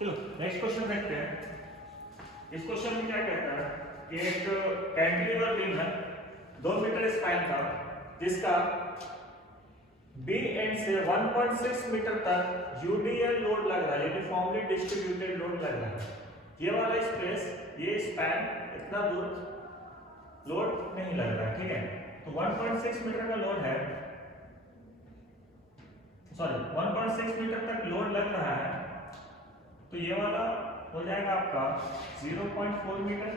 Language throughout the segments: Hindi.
चलो नेक्स्ट क्वेश्चन देखते हैं। इस क्वेश्चन में क्या कहता है कि एक कैंटिलीवर बीम है 2 मीटर स्पैन का, जिसका बी एंड से 1.6 मीटर तक यूडीएल लोड लग रहा है, यूनिफॉर्मली डिस्ट्रीब्यूटेड लोड लग रहा है। ये वाला स्पेस, ये स्पैन इतना दूर लोड नहीं लग रहा है, ठीक है। तो 1.6 मीटर का लोड है, सॉरी 1.6 मीटर तक लोड लग रहा है, तो ये वाला हो जाएगा आपका 0.4 मीटर,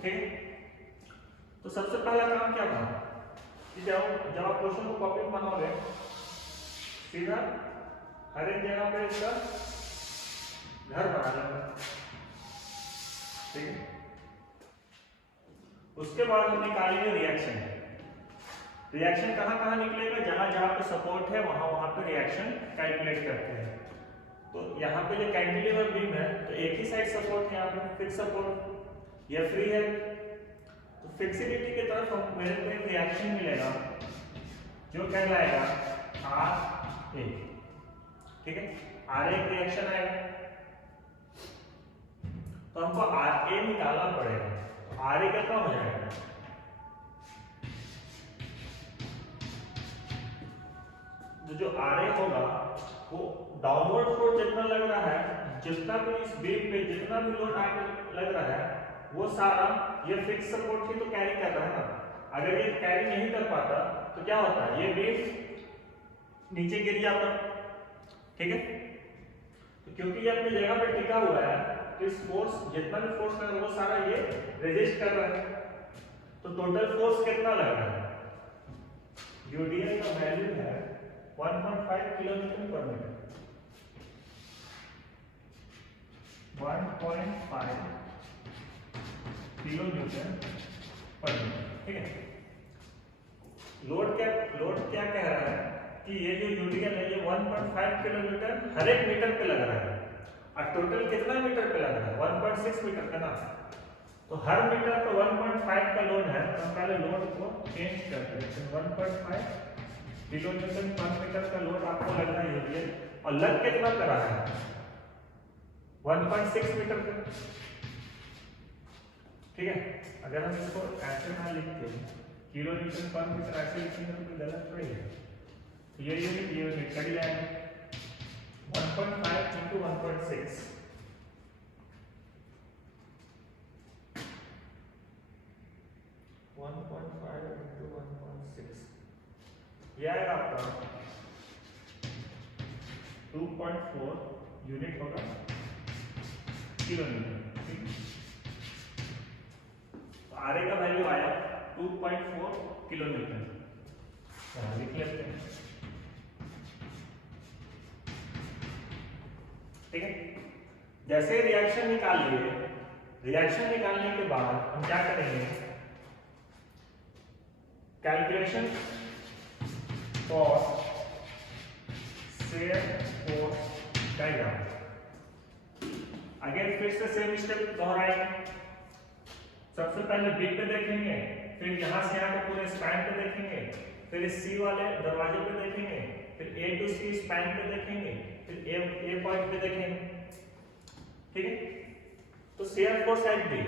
ठीक। तो सबसे पहला काम क्या था कि जब आप क्वेश्चन को कॉपी में बनाओगे, सीधा हर एक जगह पे इसका घर बना लेंगे, ठीक है। उसके बाद हम निकालेंगे रिएक्शन। रिएक्शन कहाँ कहाँ निकलेगा, जहां जहां पे सपोर्ट है वहां वहां पे रिएक्शन कैलकुलेट करते हैं। तो यहाँ पे जो कैंटिलीवर बीम है, तो एक ही साइड सपोर्ट है, यहाँ पे फिक्स सपोर्ट, यह फ्री है। तो फिक्सिबिलिटी की तरफ हम मेरे को एक रिएक्शन मिलेगा जो कहलाएगा आर ए, ठीक है। आर ए रिएक्शन आएगा, तो हमको आर ए निकालना पड़ेगा। आर ए कितना हो जाएगा, जो आर ए होगा वो डाउनवर्ड फोर्स जितना लग रहा है, जितना भी इस बीम पे जितना भी लोड आगे लग रहा है, वो सारा ये फिक्स सपोर्ट ही तो कैरी कर रहा है ना। अगर ये कैरी नहीं कर पाता तो क्या होता है, ये बीम नीचे गिर जाता, ठीक है। तो क्योंकि ये अपनी जगह पे टिका हुआ है, तो इस फोर्स जितना भी फोर्स लग रहा है वो सारा ये रेजिस्ट कर रहा है। तो टोटल फोर्स कितना लग रहा है, यूडीएल का वैल्यू है 1.5 किलोन्यूटन पर मीटर, 1.5 किलोन्यूटन पर मीटर, ठीक है। लोड क्या कह रहा है कि ये जो यूडीएल है ये 1.5 किलोमीटर हर एक मीटर पे लग रहा है, और टोटल कितना मीटर पे लग रहा है, 1.6 मीटर का ना। तो हर मीटर पे 1.5 का लोड है, तो हम पहले लोड को चेंज करते हैं। 1.5 किलोन्यूटन पर मीटर का लोड आपको लग रहा है यूडीएल, और लग कितना पे रहा है, 1.6 मीटर पे, ठीक है। अगर हम इसको ऐसे ना लिखते किलो न्यूटन पर मीटर ऐसे लिखेंगे तो गलत थोड़ी है। तो ये यूनिट कट जाएगा 1.5 इंटू 1.6, ये आएगा आपका 2.4 यूनिट होगा किलो न्यूटन। तो आर ए का वैल्यू आया 2.4 किलो न्यूटन, लिख लेते हैं, ठीक है। जैसे रिएक्शन निकाल लिए, रिएक्शन निकालने के बाद हम क्या करेंगे, calculation for share force diagram. Again फिर से सेम स्टेप दोहराएंगे। सबसे पहले बी पे देखेंगे, फिर यहां से यहाँ के पूरे स्पैन पे देखेंगे, फिर इस सी वाले दरवाजे पे देखेंगे, फिर ए टू सी स्पैन पे देखेंगे, फिर ए पॉइंट पे देखेंगे, ठीक है। तो shear force at B,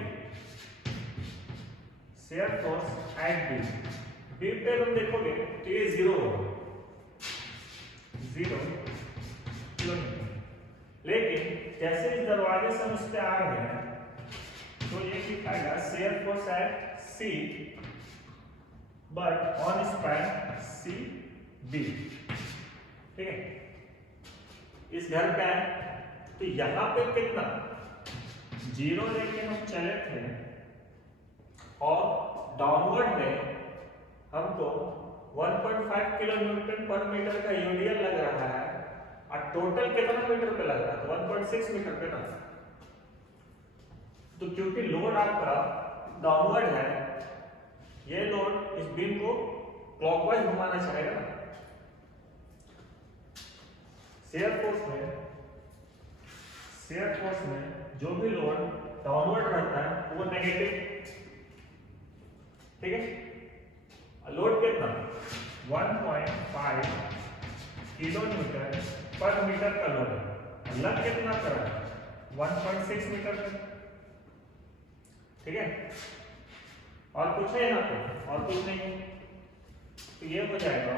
shear force at B, B पे हम देखोगे तो ये 0 होगा, 0 किलोमीटर। लेकिन जैसे इस दरवाजे से हम उस पे आ रहे हैं, तो ये दिखाएगा shear force at C but on span C B, ठीक है। इस घर पे आए तो यहां पे कितना 0 लेके हम चले थे, और डाउनवर्ड में हमको 1.5 किलो न्यूटन पर मीटर का यूडीएल लग रहा है, और टोटल कितना मीटर पे लग रहा है, तो 1.6 मीटर पे ना। तो क्योंकि लोड आपका डाउनवर्ड है, ये लोड इस बीम को क्लॉकवाइज घुमाना चाहेगा ना। शेयर फोर्स में जो भी लोड डाउनवर्ड रहता है वो नेगेटिव, ठीक है। लोड कितना 1.5 किलो न्यूटन पर मीटर का लोड है, लग कितना कर रहा है 1.6 मीटर का, ठीक है। और कुछ है यहाँ पे, और कुछ नहीं है, तो ये हो जाएगा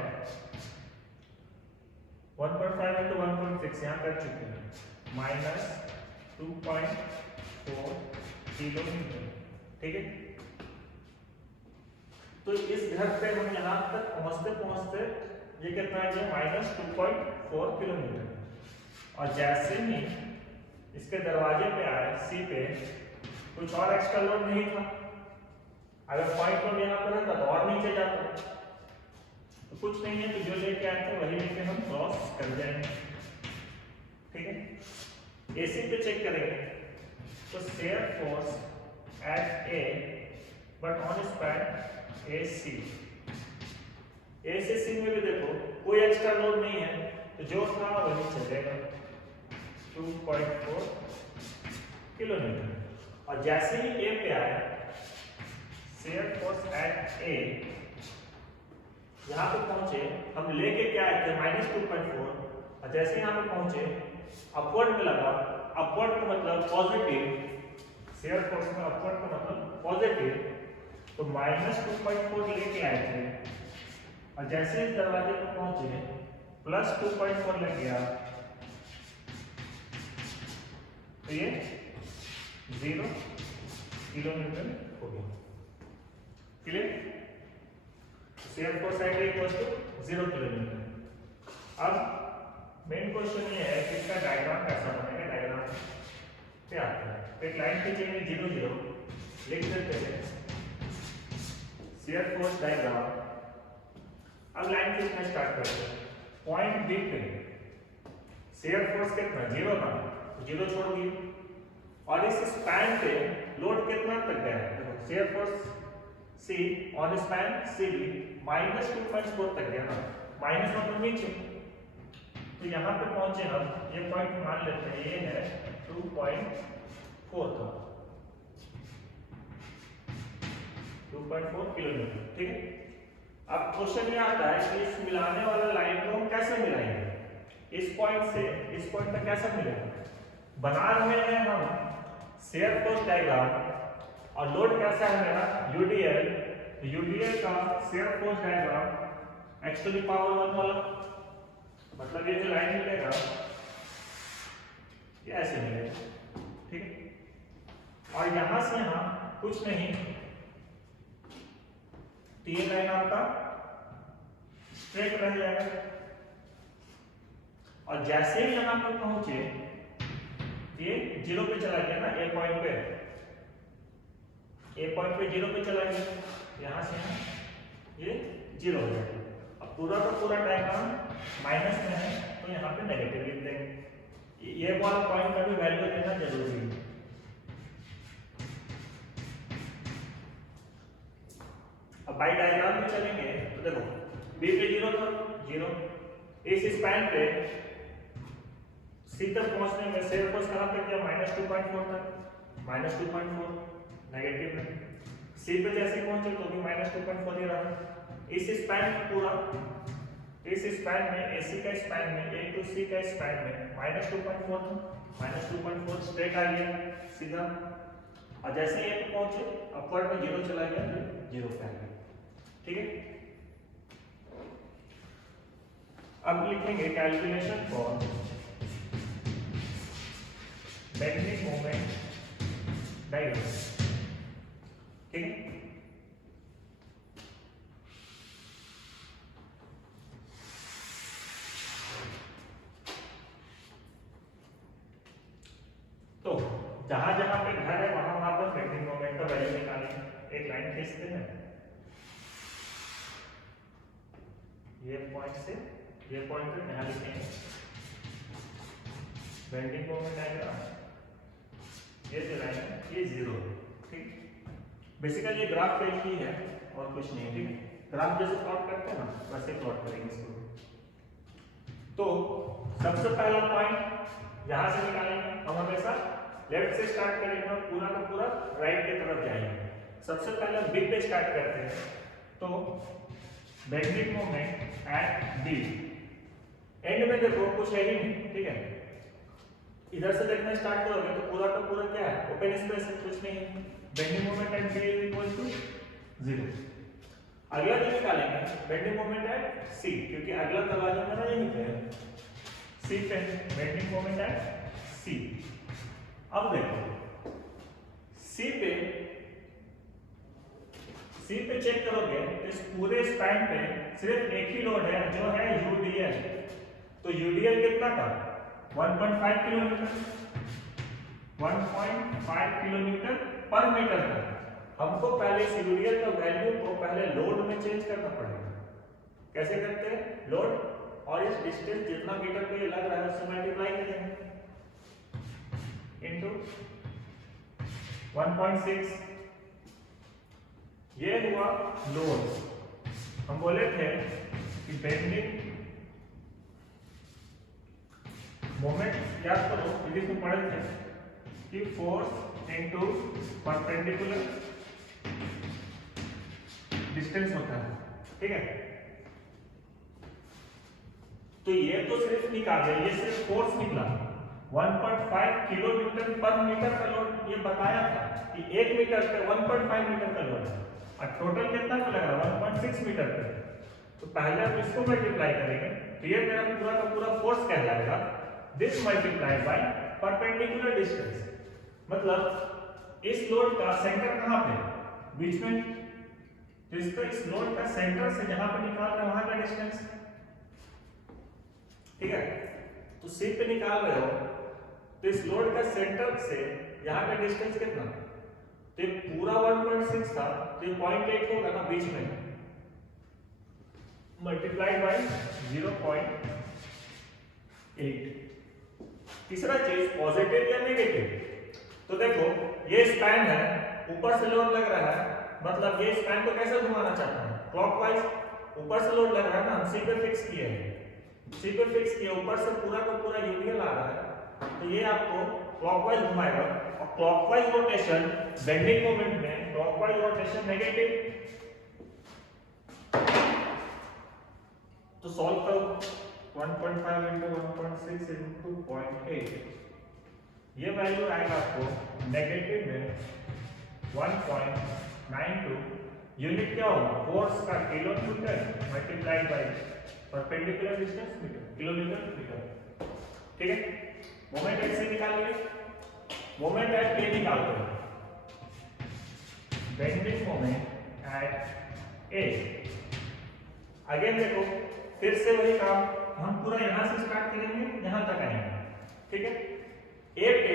1.5 इंटू 1.6 यहाँ कर चुके हैं -2.4 किलोमीटर, ठीक है। तो इस घर पे हम यहाँ तक पहुँचते पहुँचते ये कितना है, -2.4 किलोमीटर। और जैसे ही इसके दरवाजे पे आए सी पे, कुछ और एक्स्ट्रा लोड नहीं था, अगर पॉइंट लोड यहाँ पर रहता तो और नीचे जाता, तो कुछ नहीं है, तो जो लेके आए थे वही लेके हम क्रॉस कर जाएंगे, ठीक है। एसी पे चेक करेंगे तो shear force eight A but on span AC, ए से सी में भी देखो कोई एक्स्ट्रा लोड नहीं है, तो जो था वही चलेगा 2.4 किलोमीटर। और जैसे ही ए पे आए शेयर फोर्स एट ए, यहाँ पे पहुंचे, हम लेके क्या आए थे -2.4, और जैसे यहाँ पे पहुंचे अपवर्ड में लगा, अपवर्ड का मतलब पॉजिटिव, शेयर फोर्स में अपवर्ड का मतलब पॉजिटिव, तो -2.4 लेके आए थे, और जैसे इस दरवाजे पर पहुंचे +2.4 लग गया, तो ये 0 किलोमीटर हो गया, clear. Shear force at equal to 0 kilometre. अब मेन क्वेश्चन ये है कि इसका डायग्राम कैसा बनेगा, डायग्राम क्या आता है। एक लाइन खींचेंगे 0 0 लिख देते हैं शेयर फोर्स डायग्राम। अब लाइन खींचना स्टार्ट करते हैं, पॉइंट बी पे शेयर फोर्स कितना 0 था, 0 छोड़ दिए, और इस स्पैन पे लोड कितना तक गया है, देखो shear force C on span C B -2.4 तक गया ना, माइनस मतलब नीचे, तो यहाँ पे पहुंचे हम, ये पॉइंट मान लेते हैं ये है 2.4 का, 2.4 किलोमीटर, ठीक है। अब क्वेश्चन ये आता है कि इस मिलाने वाला लाइन को हम कैसे मिलाएंगे, इस पॉइंट से इस पॉइंट तक कैसे मिलेगा। बना रहे हैं हम शेयर फोर्स डायग्राम, और लोड कैसा है मेरा यूडीएल, तो यूडीएल का shear force diagram x to the power 1 वाला, मतलब ये जो लाइन मिलेगा ये ऐसे मिलेगा, ठीक है। और यहां से यहां कुछ नहीं, तो ये लाइन आपका स्ट्रेट रह जाएगा, और जैसे ही यहां पर पहुंचे ये 0 पे चला गया ना, ए पॉइंट पे 0 पे चला गया, यहां से ये 0 हो जाएगा। अब पूरा का पूरा डायग्राम माइनस में है, तो यहाँ पे नेगेटिव लिख देंगे, ये वाला पॉइंट का भी वैल्यू देना जरूरी है। अब बाई डायग्राम में चलेंगे तो देखो बी पे 0 था, 0, इस स्पैन पे सी तक पहुंचने में शेयर फोर्स कहां तक गया -2.4 तक, -2.4 नेगेटिव में, सी पे जैसे पहुंचे तो भी -2.4 ही रहा। इस स्पैन पूरा, इस स्पैन में एसी का स्पैन में ए टू सी का स्पैन में -2.4 था, -2.4 स्ट्रेट आ गया सीधा, और जैसे ए पे पहुंचे अपवर्ड में 0 चला गया, तो 0 पे आ गया, ठीक है। अब लिखेंगे calculation for magnetic moment diagram, ठीक है। तो जहां जहां पे घर है वहां पर मैग्नेटिक मोमेंट का वैल्यू निकालेंगे। एक लाइन खींचते हैं, ये पॉइंट से ये पॉइंट तक यहां लिखेंगे बेंडिंग मोमेंट डायग्राम, ये जो लाइन है ये 0 है, ठीक। बेसिकली ये ग्राफ पे ही है और कुछ नहीं, ठीक है। ग्राफ जैसे प्लॉट करते हैं ना वैसे प्लॉट करेंगे इसको। तो सबसे पहला पॉइंट यहां से निकालेंगे, हम हमेशा लेफ्ट से स्टार्ट करेंगे और पूरा का पूरा राइट की तरफ जाएंगे। सबसे पहले बी पे स्टार्ट करते हैं, तो magnetic moment at B, end में में देखो कुछ है ही नहीं, ठीक है। इधर से देखना स्टार्ट करोगे तो पूरा का पूरा क्या है, ओपन स्पेस है, कुछ नहीं है। Bending moment at B is equal to 0। अगला जो निकालेंगे बेंडिंग मोमेंट एट सी, क्योंकि अगला दरवाजा मेरा यहीं पे है, सी पे बेंडिंग मोमेंट एट सी। अब देखो सी पे चेक करोगे तो इस पूरे स्पैन पे सिर्फ एक ही लोड है जो है यूडीएल। तो यूडीएल कितना था, 1.5 किलोमीटर, 1.5 किलोमीटर पर मीटर है। हमको पहले इस यूडीएल का वैल्यू को पहले लोड में चेंज करना पड़ेगा। कैसे करते हैं, लोड और इस डिस्टेंस जितना मीटर पे लग रहा है उससे मल्टीप्लाई करेंगे इनटू 1.6। ये हुआ लोड। हम बोले थे कि बेंडिंग मोमेंट याद करो, इंग्लिश में पढ़े थे कि फोर्स इनटू परपेंडिकुलर डिस्टेंस होता है, ठीक है। तो ये तो सिर्फ निकाले, ये सिर्फ फोर्स निकला 1.5 किलोमीटर पर मीटर का लोड। ये बताया था कि 1 मीटर पे 1.5 मीटर का लोड है और टोटल कितना का लग रहा है 1.6 मीटर पे। तो पहले हम इसको मल्टीप्लाई करेंगे तो ये मेरा पूरा का पूरा फोर्स कहलाएगा this multiplied by perpendicular distance. मतलब इस लोड का सेंटर कहां पे, बीच में, तो इसका इस लोड का सेंटर से जहां पे निकाल रहे हैं वहां का डिस्टेंस, ठीक है। तो सी पे निकाल रहे हो तो इस लोड का सेंटर से यहां का डिस्टेंस कितना, तो ये पूरा 1.6 था तो ये 0.8 होगा ना बीच में, मल्टीप्लाइड बाय 0.8। तीसरा चीज पॉजिटिव या नेगेटिव। तो देखो ये स्पैन है, ऊपर से लोड लग रहा है, मतलब ये स्पैन को कैसे घुमाना चाहते हैं, क्लॉकवाइज। ऊपर से लोड लग रहा है ना, हम सी पे फिक्स किए हैं, सी पे फिक्स किए, ऊपर से पूरा का पूरा यूनियल आ रहा है तो ये आपको क्लॉकवाइज घुमाएगा। और क्लॉकवाइज रोटेशन बेंडिंग मोमेंट में क्लॉकवाइज रोटेशन नेगेटिव। तो सॉल्व करो 1.5 into 1.6 into 0.8, ये वैल्यू आएगा आपको नेगेटिव में 1.92। यूनिट क्या होगा, फोर्स का kilonewton multiplied by perpendicular distance metre, kilometre metre, ठीक है। मोमेंट एट से निकाल लिए, मोमेंट एट ए निकालते हैं, bending moment at A. Again देखो फिर से वही काम, हम पूरा यहां से स्टार्ट करेंगे यहां तक आएंगे, ठीक है। ए पे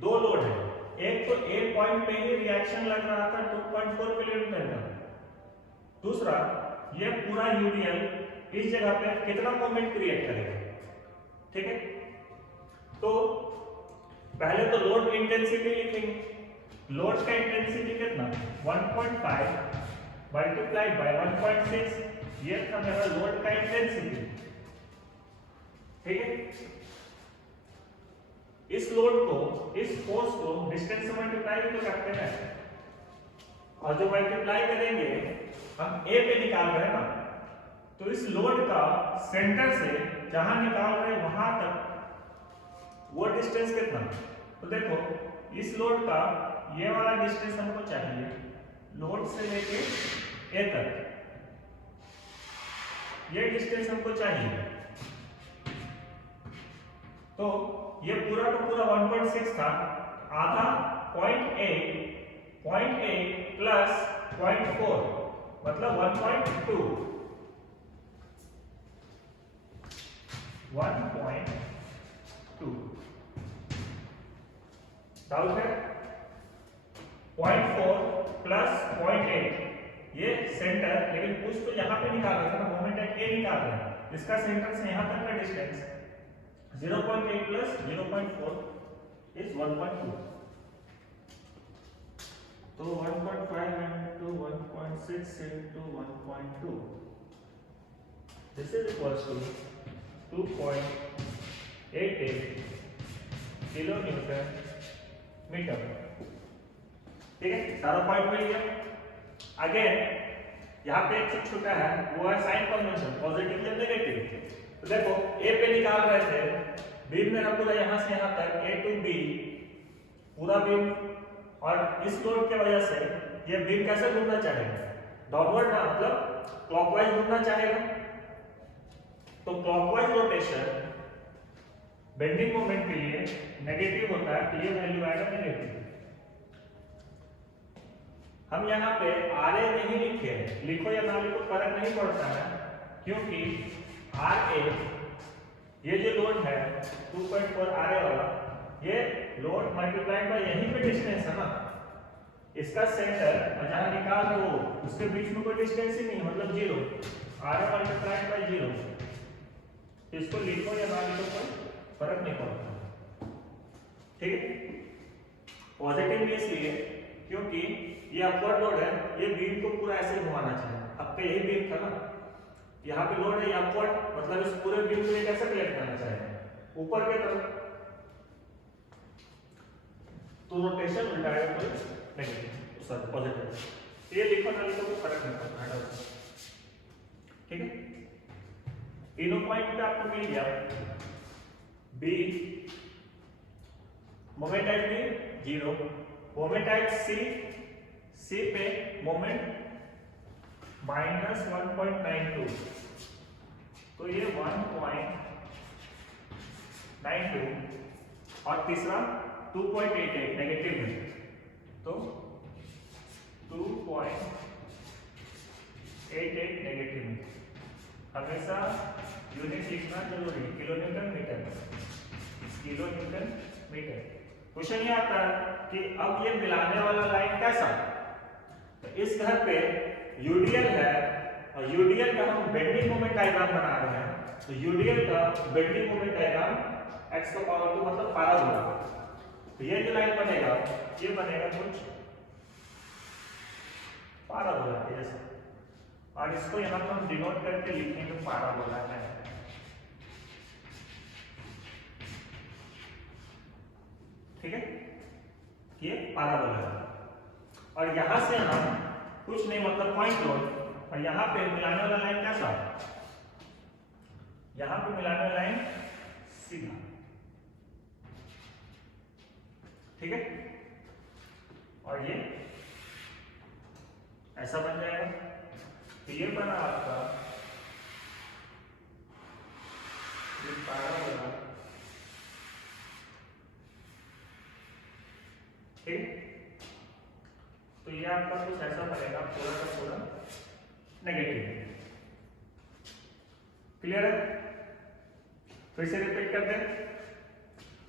दो लोड है, एक तो ए पॉइंट पे ही रिएक्शन लग रहा था 2.4 किलोमीटर का, दूसरा ये पूरा यूनियल इस जगह पे कितना मोमेंट क्रिएट करेगा, ठीक है। तो पहले तो लोड इंटेंसिटी लिखेंगे, लोड का इंटेंसिटी कितना 1.5 मल्टीप्लाइड बाय 1.6, ये था मेरा लोड का इंटेंसिटी, ठीक है। इस लोड को, इस फोर्स को डिस्टेंस से मल्टीप्लाई तो करते हैं, और जो मल्टीप्लाई करेंगे हम ए पे निकाल रहे हैं ना, तो इस लोड का सेंटर से जहां निकाल रहे हैं वहां तक वो डिस्टेंस कितना। तो देखो इस लोड का ये वाला डिस्टेंस हमको चाहिए, लोड से लेके ए तक ये डिस्टेंस हमको चाहिए। तो ये पूरा का पूरा 1.6 था, आधा 0.8 प्लस 0.4 मतलब 1.2 डाउट है। 0.4 प्लस 0.8 ये सेंटर, लेकिन कुछ तो यहाँ पे निकाल रहे थे ना, मोमेंट एट ए निकाल रहे हैं, इसका सेंटर से यहाँ तक का डिस्टेंस 0.8 प्लस 0.4 इज 1.2। तो 1.5 into 1.6 into 1.2 this is equals to 2.88 kilonewton metre, ठीक है। सारा पॉइंट मिल गया। अगेन यहाँ पे एक चीज छूटा है, वो है साइन कन्वेंशन, पॉजिटिव या नेगेटिव। तो देखो ए पे निकाल रहे थे, बीम मेरा पूरा यहाँ से यहाँ तक ए टू बी पूरा बीम, और इस लोड की वजह से ये बीम कैसे घूमना चाहेगा, डाउनवर्ड ना, मतलब क्लॉकवाइज घूमना चाहेगा। तो क्लॉकवाइज रोटेशन बेंडिंग मोमेंट के लिए नेगेटिव होता है, तो ये वैल्यू आएगा नेगेटिव। हम यहाँ पे आर ए नहीं लिखे, लिखो या ना लिखो फर्क नहीं पड़ता है, क्योंकि आर ए ये जो लोड है 2.4 आर ए वाला, ये लोड मल्टीप्लाइड बाय यहीं पे डिस्टेंस है ना, इसका सेंटर और जहाँ निकाल रहे हो उसके बीच में कोई डिस्टेंस ही नहीं, मतलब zero, R A multiplied by zero. इसको लिखो या ना लिखो कोई फर्क नहीं पड़ता, ठीक है। पॉजिटिव भी इसलिए क्योंकि ये अपवर्ड लोड है, ये बीम को पूरा ऐसे घुमाना चाहिए, आपका यही बीम था ना, यहाँ पे लोड है अपवर्ड, मतलब इस पूरे बीम को कैसे कलेक्ट करना चाहिए ऊपर के तरफ, तो रोटेशन उल्टा है तो नेगेटिव सॉरी पॉजिटिव, ये लिखो ना लिखो कोई फर्क नहीं पड़ता, ठीक है। तीनों पॉइंट पे आपको मिल गया, B moment at B zero, moment at C पे मोमेंट -1.92, तो ये 1.92 और तीसरा 2.88 नेगेटिव में, तो 2.88 नेगेटिव में। हमेशा यूनिट लिखना जरूरी, kilo newton metre, kilo newton metre. Question ये आता है कि अब ये मिलाने वाला लाइन कैसा, तो इस घर पे यूडीएल है और यूडीएल का हम बेंडिंग मोमेंट डायग्राम बना रहे हैं, तो यूडीएल का बेंडिंग मोमेंट डायग्राम x का पावर 2 मतलब पैराबोला, तो ये जो लाइन बनेगा ये बनेगा कुछ पैराबोला के जैसा, और इसको यहाँ पर हम डिनोट करके लिखेंगे पैराबोला है, ठीक है, ये पैराबोला है। और यहां से हम कुछ नहीं मतलब पॉइंट लोड, और यहाँ पे मिलाने वाला लाइन कैसा, यहाँ पे मिलाने वाला लाइन सीधा, ठीक है, और ये ऐसा बन जाएगा, तो ये बना आपका ये पैराबोला, ठीक। तो ये आपका कुछ ऐसा बनेगा पूरा का पूरा नेगेटिव, क्लियर है। फिर से रिपीट करते हैं,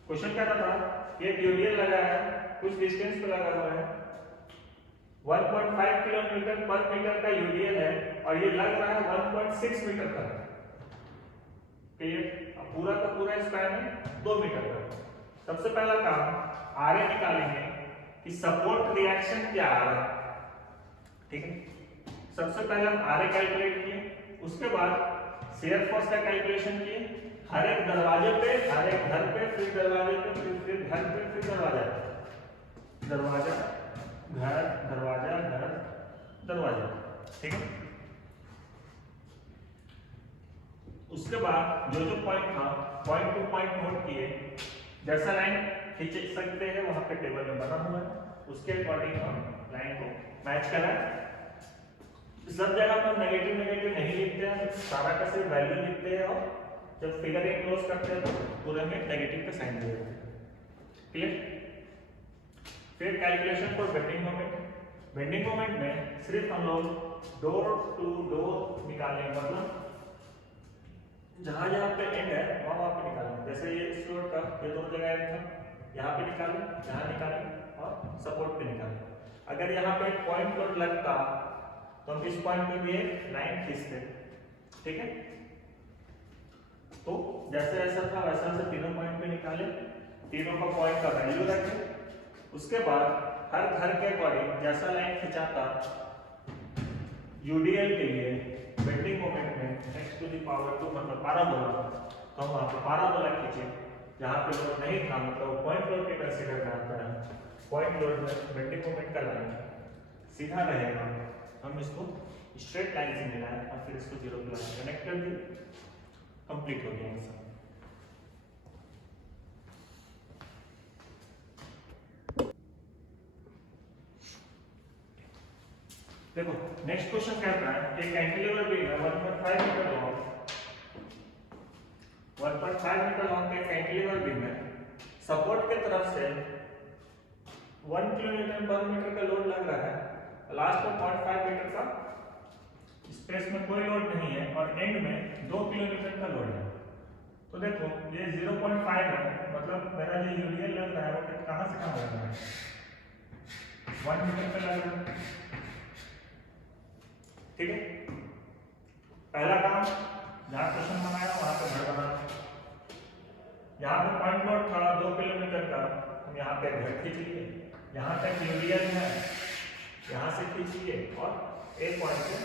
क्वेश्चन क्या था, ये यूडीएल लगा है, कुछ डिस्टेंस पे लगा हुआ है, 1.5 किलोमीटर पर मीटर का यूडीएल है, और ये लग रहा है 1.6 मीटर का, क्लियर। अब पूरा का पूरा स्पैन है 2 मीटर का। सबसे पहला काम आरए निकालेंगे कि सपोर्ट रिएक्शन क्या आ रहा है, ठीक है। सबसे पहले हम आरए कैलकुलेट किए, उसके बाद शेयर फोर्स का कैलकुलेशन किए, हर एक दरवाजे पे, हर एक घर पे, फिर दरवाजे पे, फिर घर पे, फिर दरवाजा, दरवाजा घर दरवाजा घर दरवाजा, ठीक है। उसके बाद जो जो पॉइंट था पॉइंट टू पॉइंट नोट किए, जैसा लाइन खींच सकते हैं वहां पे टेबल में बना हुआ है, उसके अकॉर्डिंग हम लाइन को मैच कराएं। सब जगह पर नेगेटिव नेगेटिव नहीं लिखते हैं, सारा का सिर्फ वैल्यू लिखते हैं, और जब फिगर क्लोज करते हैं तो पूरे में नेगेटिव का साइन दे देते हैं, क्लियर। फिर calculation for bending moment, bending moment में सिर्फ हम लोग डोर टू डोर निकालेंगे, मतलब जहां जहां पे एंड है वहां पे निकालेंगे, जैसे ये स्लोट का ये दोनों जगह एंड था, यहाँ पे निकालें, यहाँ निकालें, और सपोर्ट पे निकालें। अगर यहाँ पे पॉइंट लोड लगता तो हम इस पॉइंट पे भी एक लाइन खींचते, ठीक है। तो जैसे ऐसा था वैसा से तीनों पॉइंट पे निकाले, तीनों का पॉइंट का वैल्यू रखें, उसके बाद हर घर के अकॉर्डिंग जैसा लाइन खिंचाता यूडीएल के लिए बेंडिंग मोमेंट में x टू द पावर 2 मतलब पैराबोला, तो हम वहां पे पैराबोला खींचे, जहां पे लोड नहीं था मतलब पॉइंट लोड के कंसीडर करना है, पॉइंट लोड में बेंडिंग मोमेंट का लाइन सीधा रहेगा, हम इसको स्ट्रेट लाइन से मिलाएं और फिर इसको जीरो पे कनेक्ट कर दिए। कंप्लीट हो गया आंसर। देखो नेक्स्ट क्वेश्चन कहता है कि कैंटिलीवर बीम है 1.5 मीटर लॉन्ग, 1.5 मीटर लॉन्ग के कैंटिलीवर बीम है, सपोर्ट के तरफ से 1 किलोन्यूटन पर मीटर का लोड लग रहा है, लास्ट में 0.5 मीटर का स्पेस में कोई लोड नहीं है और एंड में 2 किलोन्यूटन का लोड है। तो देखो ये 0.5 है, मतलब मेरा जो यूनियन लग रहा है वो कहां से कहां लग रहा है, 1 मीटर पे लग रहा है। ठीक है, पहला काम जहां क्वेश्चन बनाया वहां पे घर बनाना, यहाँ पे पॉइंट लोड था 2 किलोमीटर का, हम यहाँ पे घर खींच लिए, यहाँ तक यूनियन है, यहाँ से खींचिए और एक पॉइंट पे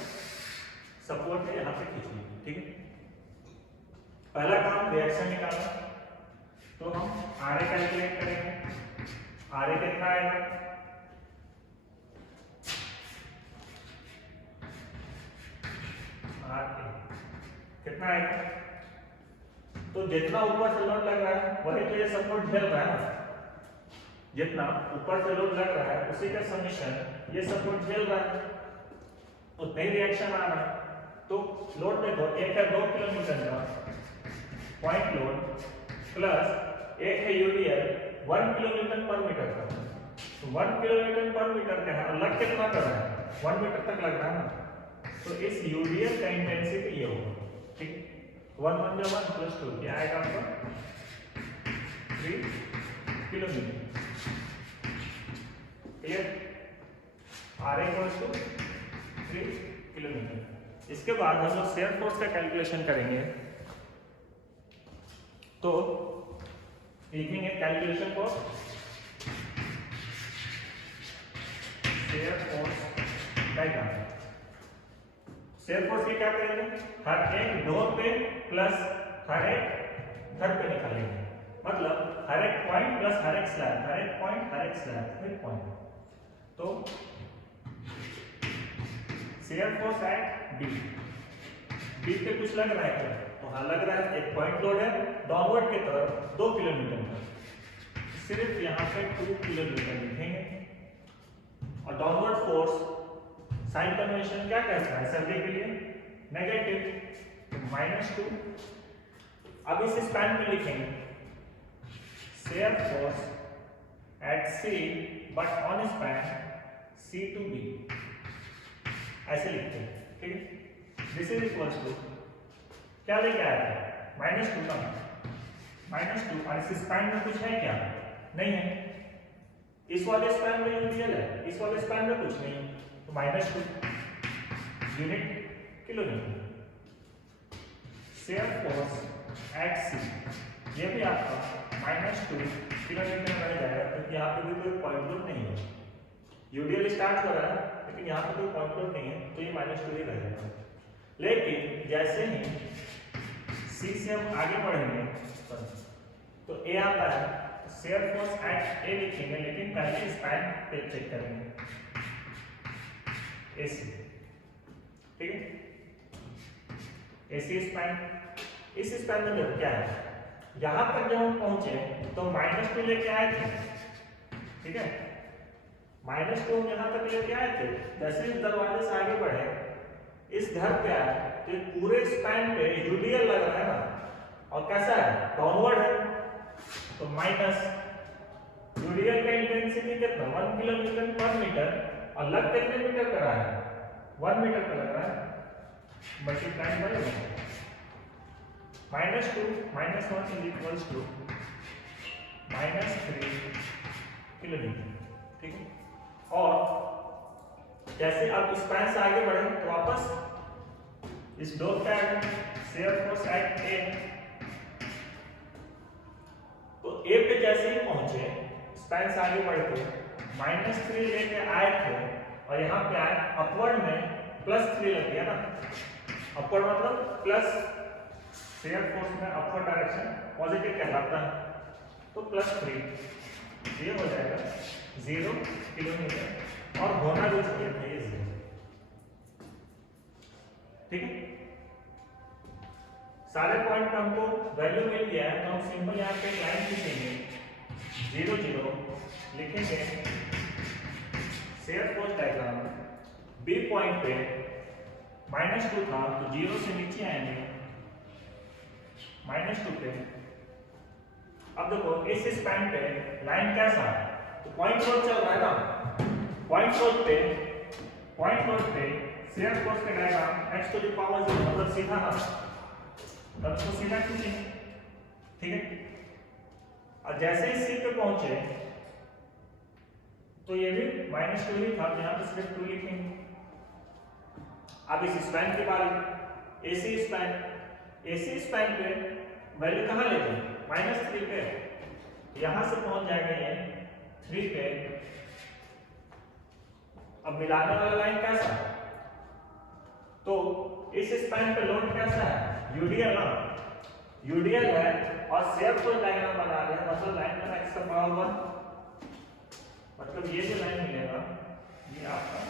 सपोर्ट है, यहाँ से खींचिए। ठीक है, पहला काम रिएक्शन निकालना, तो हम आरए कैलकुलेट करेंगे। आरए कितना आएगा, कितना आएगा, तो जितना ऊपर से लोड लग रहा है वही तो ये सपोर्ट झेल रहा है, जितना ऊपर से लोड लग रहा है उसी का समेशन ये सपोर्ट झेल रहा है, उतना ही रिएक्शन आ रहा है। तो लोड देखो, एक है 2 किलोमीटर का पॉइंट लोड प्लस एक है यूडीएल 1 किलोमीटर पर मीटर का, तो 1 किलोमीटर पर मीटर का है और लग कितना कर रहा है, 1 मीटर तक लग रहा है ना, तो इस यूडीएल का इंटेंसिटी ये होगा। ठीक, 1 1 जो 1 प्लस 2 क्या आएगा आपका 3 kilometre. Clear, R equals to 3 kilometre. इसके बाद हम लोग शेयर फोर्स का कैलकुलेशन करेंगे, तो लिखेंगे calculation for share force diagram. Shear force की क्या करेंगे, हर एक डोर पे प्लस हर एक घर पे निकालेंगे, मतलब हर एक पॉइंट प्लस हर एक स्लैब, हर एक पॉइंट हर एक स्लैब फिर पॉइंट। तो shear force at B, B पे कुछ लग रहा है क्या, तो हाँ लग रहा है, एक पॉइंट लोड है डाउनवर्ड की तरफ 2 किलोमीटर का, सिर्फ यहाँ पे 2 किलोमीटर लिखेंगे। और डाउनवर्ड फोर्स साइन कन्वेंशन क्या कहता है सभी के लिए, नेगेटिव, -2। अब इस स्पैन में लिखेंगे shear force at C but on span C to B, ऐसे लिखते हैं। ठीक है, दिस इज इक्वल्स टू क्या लेके आया था, -2 का, -2, और इस स्पैन में कुछ है क्या, नहीं है, इस वाले स्पैन में यूनियल है, इस वाले स्पैन में कुछ नहीं है, तो -2 unit kilometre. Shear force at C, ये भी आपका -2 किलोमीटर रह जाएगा, क्योंकि यहाँ पे भी कोई पॉइंट लोड नहीं है, यूडीएल स्टार्ट हो रहा है लेकिन यहाँ पे कोई पॉइंट लोड नहीं है, तो ये -2 ही रह जाएगा। लेकिन जैसे ही सी से हम आगे बढ़ेंगे तो ए आता है, शेयर फोर्स एट ए लिखेंगे, लेकिन पहले स्पैन पे चेक करेंगे एसी। ठीक है, एसी स्पैन, इस स्पैन में देखो क्या है, यहां तक जब हम पहुंचे तो -2 लेके आए थे। ठीक है, -2 हम यहां तक लेके आए थे, जैसे इस दरवाजे से आगे बढ़े इस घर पे आए तो पूरे स्पैन पे यूडीएल लग रहा है ना, और कैसा है, डाउनवर्ड है, तो माइनस यूडीएल का इंटेंसिटी कितना, 1 किलोमीटर पर मीटर, और लग कितने मीटर का रहा है, 1 मीटर का लग रहा है, multiplied by 1, -2 -1 is equals to -3 kilometre. ठीक है, और जैसे अब स्पैन से आगे बढ़े तो वापस इस डोर का शेयर फोर्स एट ए, तो ए पे जैसे ही पहुंचे स्पैन से आगे बढ़ के -3 लेके आए थे, और यहाँ पे आए अपवर्ड में +3 लग गया ना, अपवर्ड मतलब प्लस, शेयर फोर्स में अपवर्ड डायरेक्शन पॉजिटिव कहलाता है, तो +3, ये हो जाएगा 0 किलोमीटर, और होना जो चाहिए था ये 0। ठीक है, सारे पॉइंट पे हमको वैल्यू मिल गया है, तो हम सिंपल यहाँ पे लाइन लिखेंगे 0 0 लिखेंगे। Shear force diagram B point पे -2 था तो 0 से नीचे आएंगे -2 पे। अब देखो इस स्पैन पे लाइन कैसा है, तो पॉइंट रोड चल रहा है ना, पॉइंट रोड पे शेयर फोर्स का diagram x to the power 0 मतलब सीधा है, तब इसको सीधा खींचेंगे, ठीक है। और जैसे ही सी पे पहुंचे तो ये भी -2 ही था, यहाँ पे सिर्फ 2 लिखेंगे। अब इस स्पैन की बारी, एसी स्पैन पे वैल्यू कहाँ ले जाए, -3 पे, यहां से पहुंच जाएगा ये 3 पे। अब मिलाने वाला लाइन कैसा है, तो इस स्पैन पे लोड कैसा है, यूडीएल ना, यूडीएल है और शेयर फोर्स डायग्राम बना रहे हैं, मतलब लाइन का x का पावर 1, मतलब ये जो लाइन मिलेगा ये आपका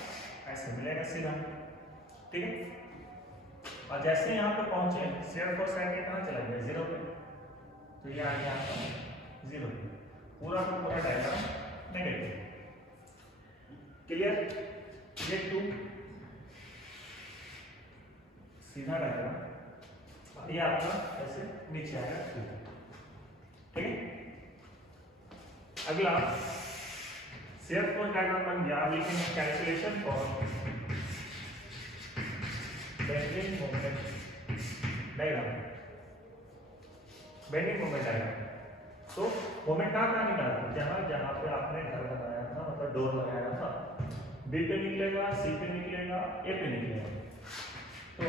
ऐसे मिलेगा सीधा, ठीक है। और जैसे यहाँ पे पहुंचे शेयर फोर्स आके कहाँ चला गया 0 पे, तो ये आ गया आपका 0, पूरा का पूरा डायग्राम नेगेटिव। क्लियर, ये 2 सीधा डायग्राम और ये आपका ऐसे नीचे आएगा 2, ठीक है। अगला शेयर फोर्स डायग्राम बन गया। अब लिखेंगे calculation for bending moment diagram, bending moment diagram. तो मोमेंट कहाँ निकाला, जहां पे आपने घर बनाया था, मतलब डोर लगाया था, बी पे निकलेगा, सी पे निकलेगा, ए पे निकलेगा। तो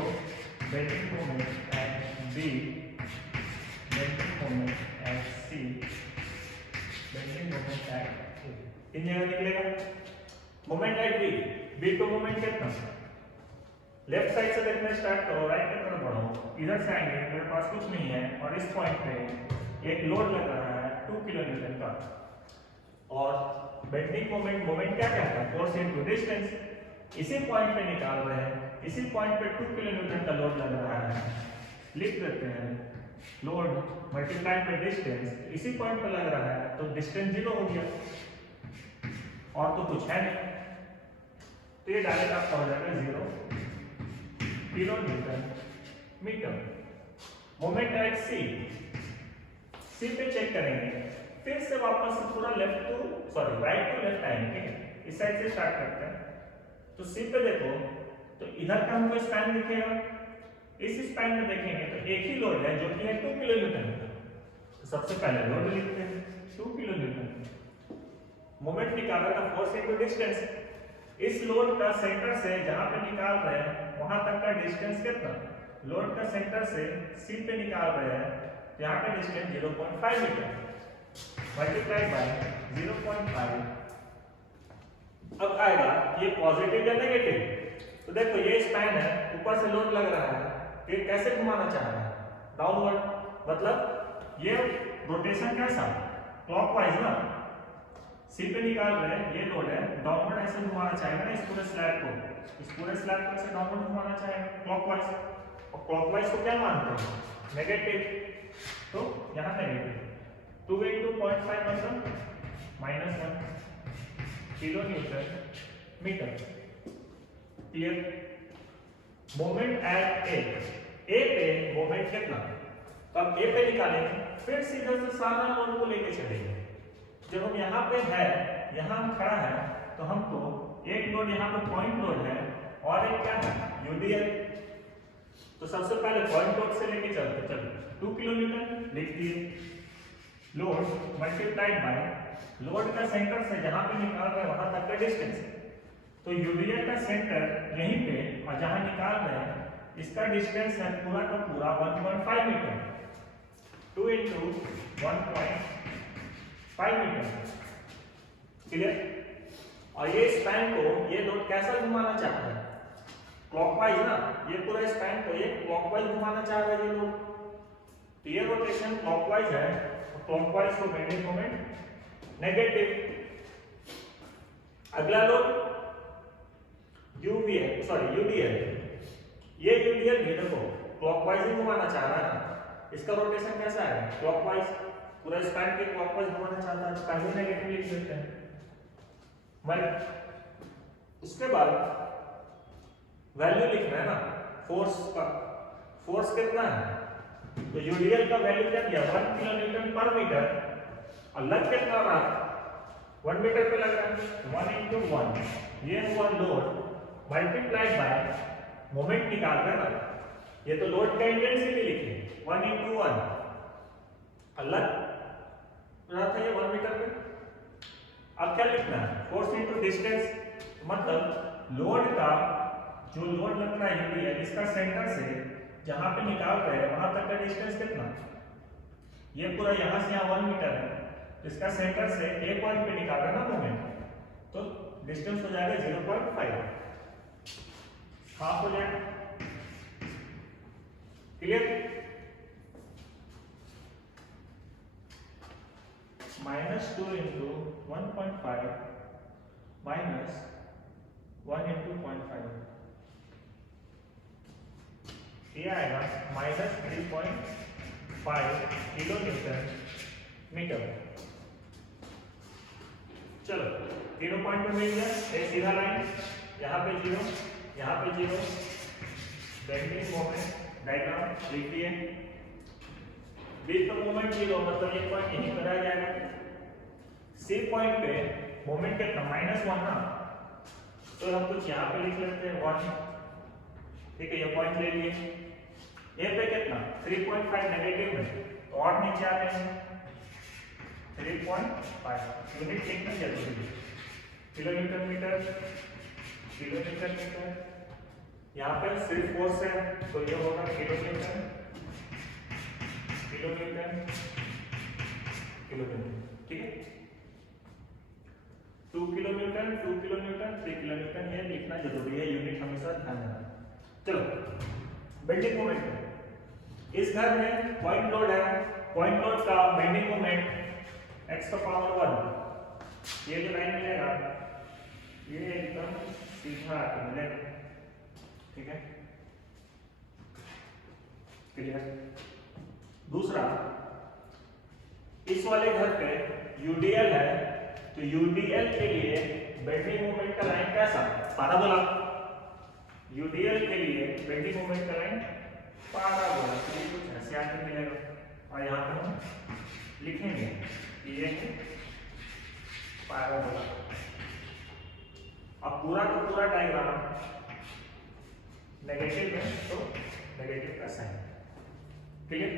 bending moment at B, bending moment at C, bending moment at A, इन जगह निकलेगा। मोमेंट एट बी, बी पे मोमेंट कितना, लेफ्ट साइड से देखना स्टार्ट करो, राइट की तरफ बढ़ो, इधर से आएंगे, मेरे पास कुछ नहीं है और इस पॉइंट पे एक लोड लग रहा है 2 किलोन्यूटन का, और बेंडिंग मोमेंट क्या कहता है, फोर्स इनटू डिस्टेंस। इसी पॉइंट पे निकाल रहे हैं, इसी पॉइंट पे 2 किलोन्यूटन का लोड लग रहा है, लिख देते हैं लोड मल्टीप्लाई बाय डिस्टेंस, इसी पॉइंट पे लग रहा है तो डिस्टेंस 0 हो गया, और तो कुछ है नहीं, तो ये डायरेक्ट आपका हो जाएगा 0 kilonewton metre. Moment at C पे चेक करेंगे, फिर से वापस से पूरा राइट टू लेफ्ट आएंगे, इस साइड से स्टार्ट करते हैं। तो सी पे देखो तो इधर का हमको स्पैन दिखेगा, इस स्पैन में देखेंगे तो एक ही लोड है जो कि है 2 किलोन्यूटन। तो सबसे पहले लोड लिखते हैं 2 किलोन्यूटन। मोमेंट निकाला था फोर्स इनटू डिस्टेंस, इस लोड का सेंटर से जहां पे निकाल रहे हैं वहां तक का डिस्टेंस कितना, लोड का सेंटर से सी पे निकाल रहे हैं, यहाँ का डिस्टेंस 0.5 मीटर मल्टीप्लाई बाय 0.5। अब आएगा ये पॉजिटिव या नेगेटिव, तो देखो ये स्पैन है, ऊपर से लोड लग रहा है, ये कैसे घुमाना चाह रहा है, डाउनवर्ड, मतलब ये रोटेशन कैसा, क्लॉकवाइज ना, सी पे निकाल रहे हैं, ये लोड है, डाउनवर्ड ऐसे घुमाना चाहेगा ना इस पूरे स्लैब को, इस पूरे स्लैब को ऐसे डाउनवर्ड घुमाना चाहेगा क्लॉकवाइज, और क्लॉकवाइज को क्या मानते हैं, नेगेटिव, तो यहाँ नेगेटिव 2 into 0.5 मतलब -1 kilonewton metre. Clear. Moment at A पे मोमेंट कितना, तो अब ए पे निकालेंगे, फिर सीधे से सारा लोड को लेके चलेंगे। जब हम यहाँ पे है, यहाँ हम खड़ा है, तो हमको एक लोड यहाँ पे पॉइंट लोड है और एक क्या है यूडीएल। तो सबसे पहले पॉइंट लोड से लेके चलते, चलो 2 किलोमीटर लिख दिए, लोड मल्टीप्लाइड बाय लोड का सेंटर से जहां पे निकाल रहे हैं वहां तक का डिस्टेंस, तो यूडीएल का सेंटर यहीं पे और जहां निकाल रहे हैं इसका डिस्टेंस है पूरा का पूरा 1.5 मीटर, 2 into 1.5 मीटर। क्लियर। और ये स्पैन को ये लोड कैसा घुमाना चाहता है, क्लॉकवाइज ना, ये पूरा स्पैन को ये क्लॉकवाइज घुमाना चाह रहा है ये लोड, तो ये रोटेशन क्लॉकवाइज है, क्लॉकवाइज को बेंडिंग मोमेंट नेगेटिव। अगला लोड यूडीएल, ये यूडीएल भी देखो क्लॉकवाइज ही घुमाना चाह रहा है ना, इसका रोटेशन कैसा है, क्लॉकवाइज, पूरा स्पैन के क्लॉकवाइज घुमाना चाहता है तो पहले नेगेटिव लिख देते हैं। उसके बाद वैल्यू लिखना है ना फोर्स का, फोर्स कितना है, तो यूडीएल का वैल्यू क्या दिया 1 किलोन्यूटन पर मीटर, और लग कितना रहा 1 मीटर पे लग रहा है, 1 into 1 ये हुआ लोड मल्टीप्लाइड बाय मोमेंट निकाल रहे ना, ये तो लोड का इंटेंसिटी लिखे 1 into 1, अलग रहा था ये 1 मीटर पे। अब क्या लिखना है, फोर्स इनटू डिस्टेंस, मतलब लोड का जो लोड लग रहा है यूडीएल, इसका सेंटर से जहां पे निकाल रहे हैं वहां तक का डिस्टेंस कितना, ये पूरा यहां से यहां 1 मीटर है, तो इसका सेंटर से ए पॉइंट पे निकाल रहे हैं ना मोमेंट, तो डिस्टेंस हो जाएगा 0.5, हाफ हो जाएगा। क्लियर, -2 into 1.5 minus 1 into 0.5, ये आएगा -3.5 किलो न्यूटन मीटर। चलो तीनों पॉइंट पे मिल गया, एक सीधा लाइन, यहाँ पे 0, यहाँ पे 0, बेंडिंग मोमेंट डायग्राम लिखिए, बी पर मोमेंट 0 मतलब एक पॉइंट यहीं पर आ जाएगा, सी पॉइंट पे मोमेंट कितना -1 ना, तो हम कुछ यहाँ पे लिख लेते हैं 1, ठीक है, ये पॉइंट ले लिए, ए पे कितना 3.5 नेगेटिव में, तो और नीचे आ गए 3.5, यूनिट लिखना जरूरी है, किलोमीटर मीटर, किलोमीटर मीटर, यहाँ पे सिर्फ फोर्स है तो ये होगा किलोमीटर, किलोमीटर, किलोमीटर, ठीक है, 2 किलोमीटर, 2 किलोमीटर, 3 किलोमीटर, ये लिखना जरूरी है, यूनिट हमेशा ध्यान रखना। चलो बेंडिंग मोमेंट, इस घर में पॉइंट लोड है, पॉइंट लोड का बेंडिंग मोमेंट x का पावर 1, ये जो लाइन मिलेगा ये एकदम सीधा आके मिलेगा, ठीक है, क्लियर। दूसरा, इस वाले घर पे यूडीएल है, तो यूडीएल के लिए बेंडिंग मोमेंट का लाइन कैसा, पैराबोला, यूडीएल के लिए बेंडिंग मोमेंट का लाइन पैराबोला, तो ये कुछ ऐसे आके मिलेगा, और यहाँ पे हम लिखेंगे कि ये है पैराबोला। अब पूरा का पूरा डायग्राम नेगेटिव में, तो नेगेटिव का साइन, क्लियर।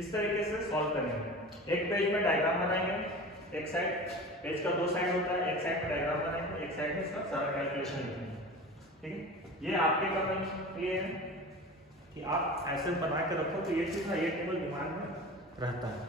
इस तरीके से सॉल्व करेंगे, एक पेज में डायग्राम बनाएंगे, एक साइड, पेज का 2 साइड होता है, एक साइड में डायग्राम बनाएंगे, एक साइड में इसका सारा कैलकुलेशन लिखेंगे, ठीक है। ये आपके करने के लिए है कि आप ऐसे बना के रखो तो ये चीज ना, ये केवल दिमाग में रहता है।